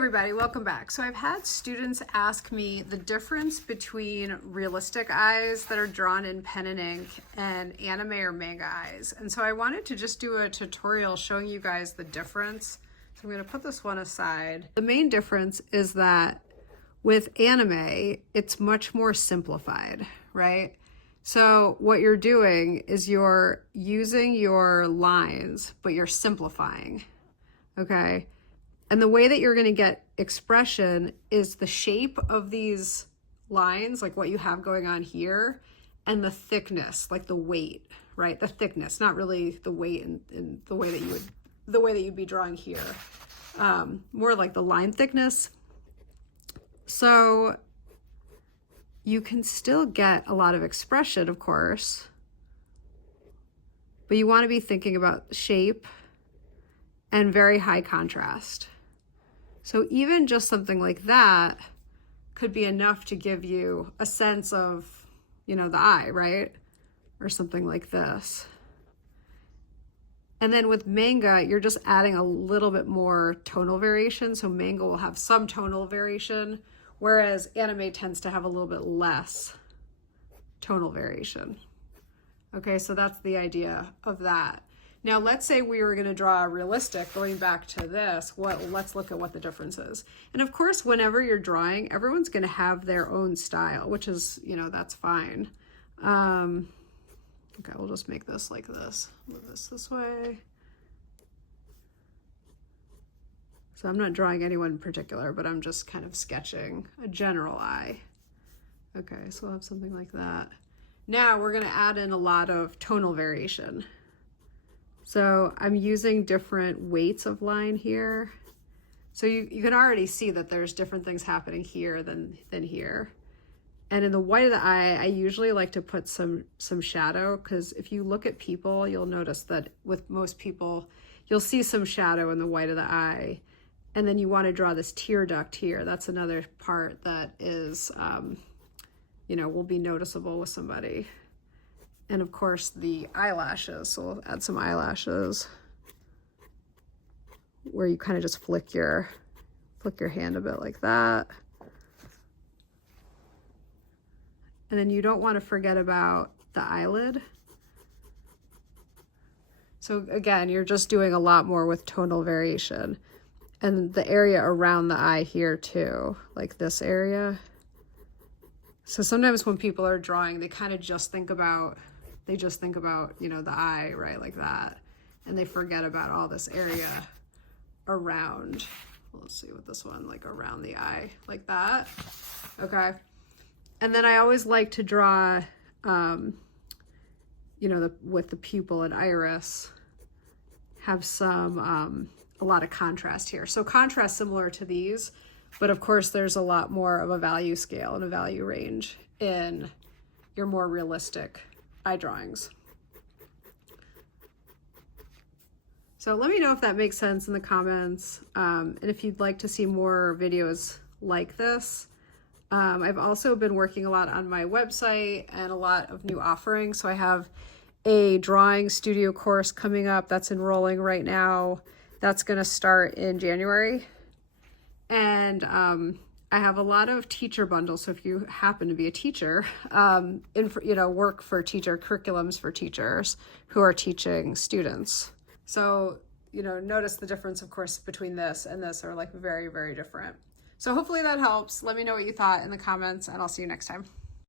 everybody, welcome back. So I've had students ask me the difference between realistic eyes that are drawn in pen and ink and anime or manga eyes. And so I wanted to just do a tutorial showing you guys the difference. So I'm going to put this one aside. The main difference is that with anime, it's much more simplified, right? So what you're doing is you're using your lines, but you're simplifying, okay? And the way that you're going to get expression is the shape of these lines, like what you have going on here, and the thickness, like the weight, right? The thickness, not really the weight in the way that you'd be drawing here. More like the line thickness. So you can still get a lot of expression, of course, but you want to be thinking about shape and very high contrast. So even just something like that could be enough to give you a sense of, you know, the eye, right? Or something like this. And then with manga, you're just adding a little bit more tonal variation. So manga will have some tonal variation, whereas anime tends to have a little bit less tonal variation. Okay, so that's the idea of that. Now, let's say we were going to draw a realistic, going back to this, let's look at what the difference is. And of course, whenever you're drawing, everyone's going to have their own style, which is, you know, that's fine. Okay, we'll just make this like this. Move this way. So I'm not drawing anyone in particular, but I'm just kind of sketching a general eye. Okay, so we'll have something like that. Now we're going to add in a lot of tonal variation. So I'm using different weights of line here. So you can already see that there's different things happening here than here. And in the white of the eye, I usually like to put some shadow, because if you look at people, you'll notice that with most people, you'll see some shadow in the white of the eye. And then you want to draw this tear duct here. That's another part that is, you know, will be noticeable with somebody. And of course the eyelashes, so we'll add some eyelashes where you kind of just flick your hand a bit like that. And then you don't want to forget about the eyelid. So again, you're just doing a lot more with tonal variation. And the area around the eye here too, like this area. So sometimes when people are drawing, they kind of just think about, you know, the eye, right, like that. And they forget about all this area around. Let's see what this one, like around the eye, like that. Okay. And then I always like to draw, you know, with the pupil and iris, have some, a lot of contrast here. So contrast similar to these, but of course there's a lot more of a value scale and a value range in your more realistic eye drawings. So let me know if that makes sense in the comments. And if you'd like to see more videos like this. I've also been working a lot on my website and a lot of new offerings. So I have a drawing studio course coming up that's enrolling right now. That's going to start in January. And I have a lot of teacher bundles. So if you happen to be a teacher, you know, work for teacher curriculums for teachers who are teaching students. So, you know, notice the difference, of course, between this and this are like very, very different. So hopefully that helps. Let me know what you thought in the comments, and I'll see you next time.